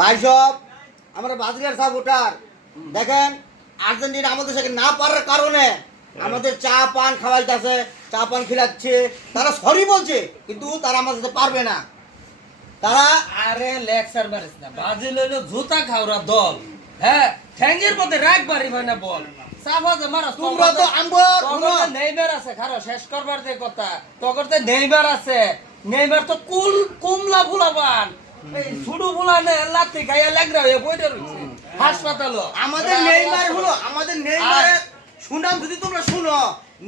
ভাই সব আমরা ব্রাজিলের সাপোর্টার। দেখেন আর্জেন্টিনা আমাদের সাথে না পারার কারণে আমাদের চা পান খাওয়াইতেছে, চা পান খিলাচ্ছে, তারা সরি বলছে কিন্তু তারা আমাদের সাথে পারবে না। তারা আরে লেকচার মারিস না, ব্রাজিল হইলো জুতা খাওয়া দল। হ্যাঁ, ঠ্যাঙ্গের মধ্যে রাখবারই হয় না বল। সাফা যে মারাস তোমরা তো আমবর তগরতে নেইমার আছে, খারো শেষ করবার যে কথা। তগরতে নেইমার আছে, নেইমার তো কুমলা ফুলাবান। এই ছুডু ফুলানে লাত্তি খাইয়া লাগরা হয়ে বইতে রইছে হাসপাতালে। আমাদের নেইমার হলো আমাদের নেইমারের সুনাম যদি তোমরা শুনো,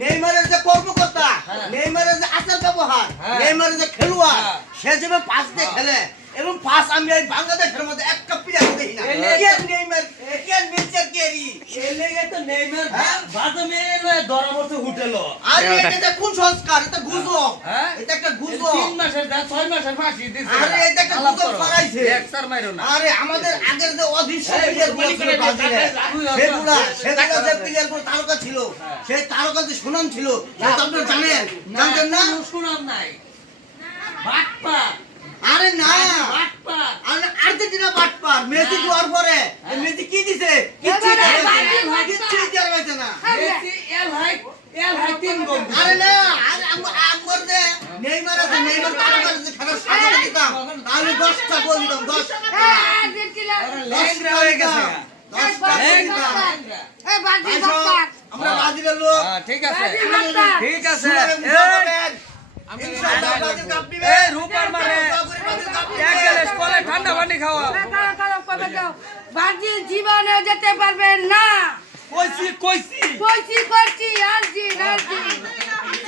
নেইমারের যে কর্মকর্তা, নেইমারের যে আচার ব্যবহার, নেইমারের যে খেলোয়াড়, সে যেভাবে পাস দিয়ে খেলে এবং পাস আমি এই বাংলাদেশের মধ্যে একটা প্লেয়ার দেখি না। কে নেইমার, কে মিস্টার কেরি, এলেগে তো নেইমার বাদমে লয়ে দরাবতে উঠেলো। আর এটা কোন সংস্কার? এটা গুজব, হ্যাঁ এটা একটা গুজব। 3 মাসের 6 মাসের ফাঁসি দিছে। আরে এটা একটা গুজব ছড়াইছে। লেকচার মাইরো না। আরে আমাদের আগের যে অদৃশ্য প্লেয়ার গুলো ছিল ব্রাজিলে, সেগুলা যে প্লেয়ার গুলো তারকা ছিল, সেই তারকা যে সুনাম ছিল, সেটা আপনারা জানেন, জানতেন না? শুনাম নাই। বাটপা আরে না, বাটপা আরে আর্জেন্টিনা বাটপার। মেসি দেওয়ার পরে মেসি কি দিছে? কিচ্ছু দেওয়ার হয়েছে না। মেসি এল হাই 3 গোল। আরে না, আরে আমার যে নেইমার আছে, নেইমার তারকার যে খেলার সাথে দিতাম, তাহলে 10টা গোল দিতাম, 10টা। ল্যাংরা হয়ে গেছে। আমরা ব্রাজিলের লোক। ঠিক আছে, ঠিক আছে। এই রূপার মারে এক গ্লাস কলে ঠান্ডা পানি খাওয়া। ব্রাজিল জীবনে যেতে পারবেন না। কইছি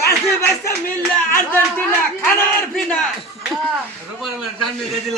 কাছে বাইসা মিললে আর্জেন্টিনা খানার বিনা। রূপার মারে টান মেরে দিলা।